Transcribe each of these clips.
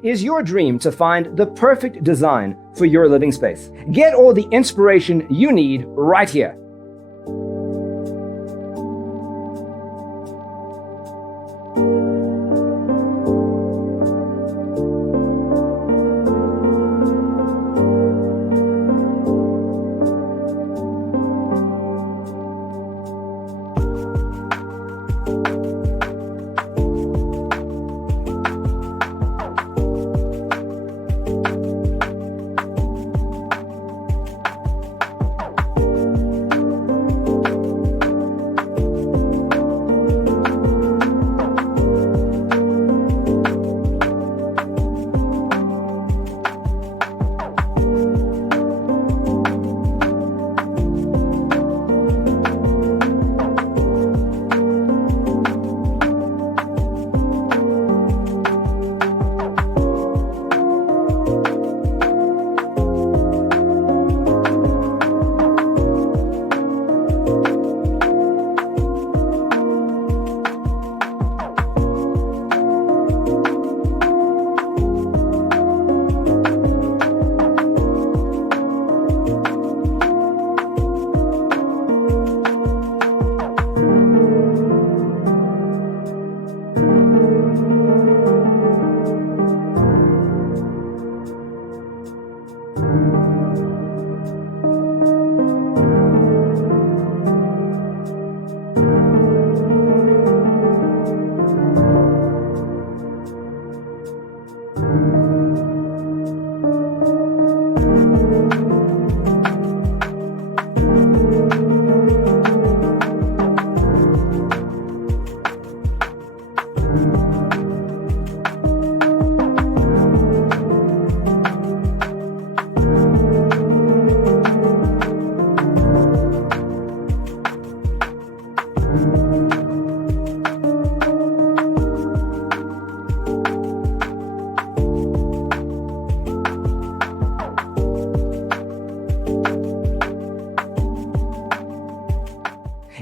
Is your dream to find the perfect design for your living space? Get all the inspiration you need right here.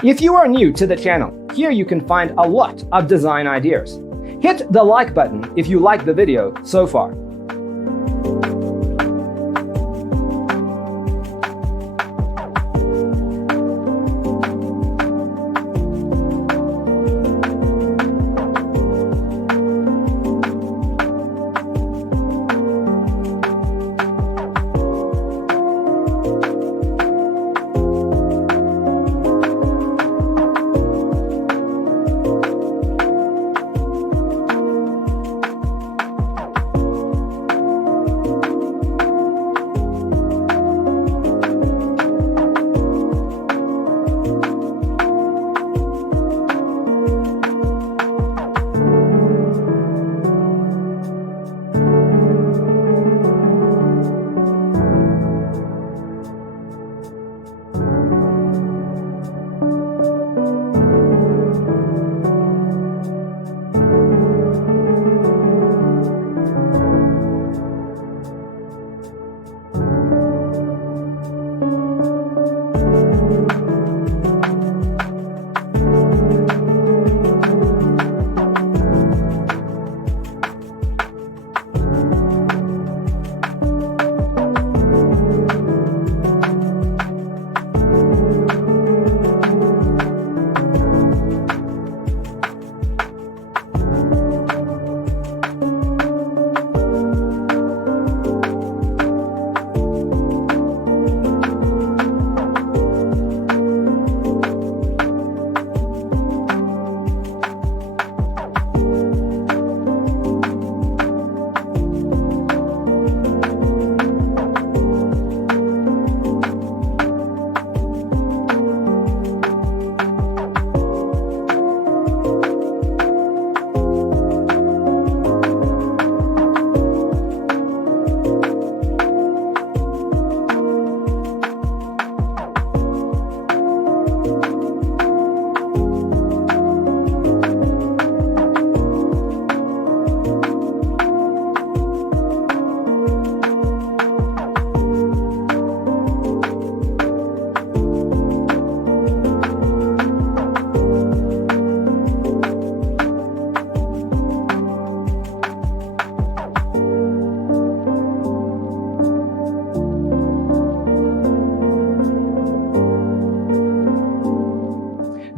If you are new to the channel, here you can find a lot of design ideas. Hit the like button if you like the video so far.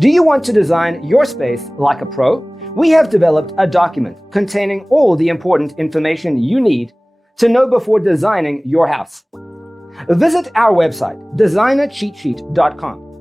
Do you want to design your space like a pro? We have developed a document containing all the important information you need to know before designing your house. Visit our website, designercheatsheet.com.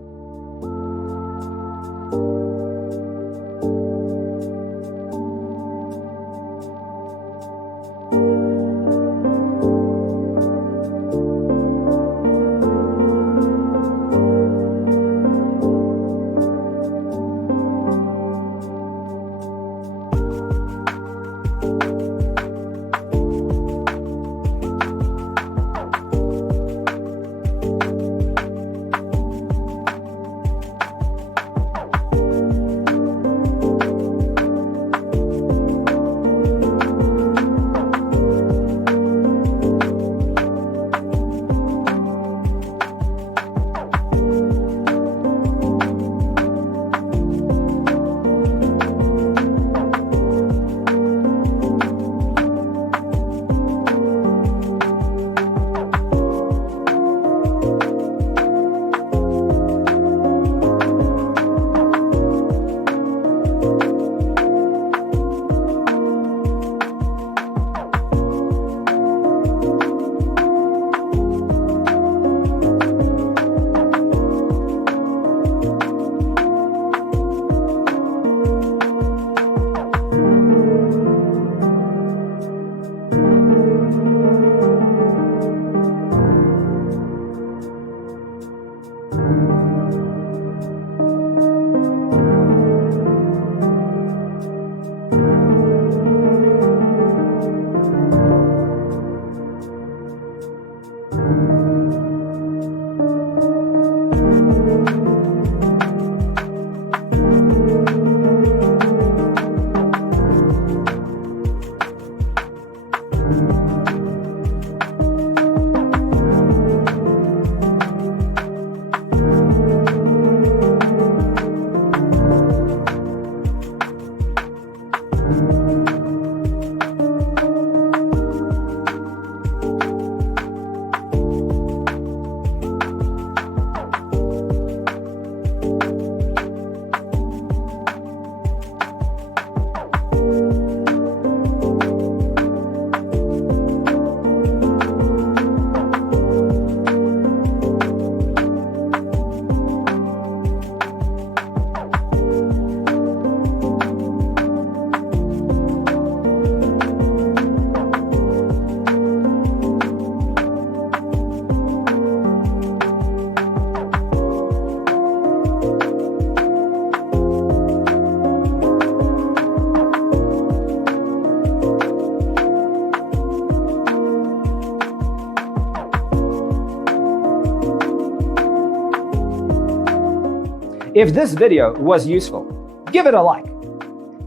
If this video was useful, give it a like.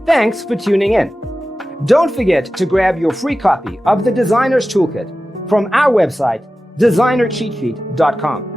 Thanks for tuning in. Don't forget to grab your free copy of the Designer's Toolkit from our website, designercheatsheet.com.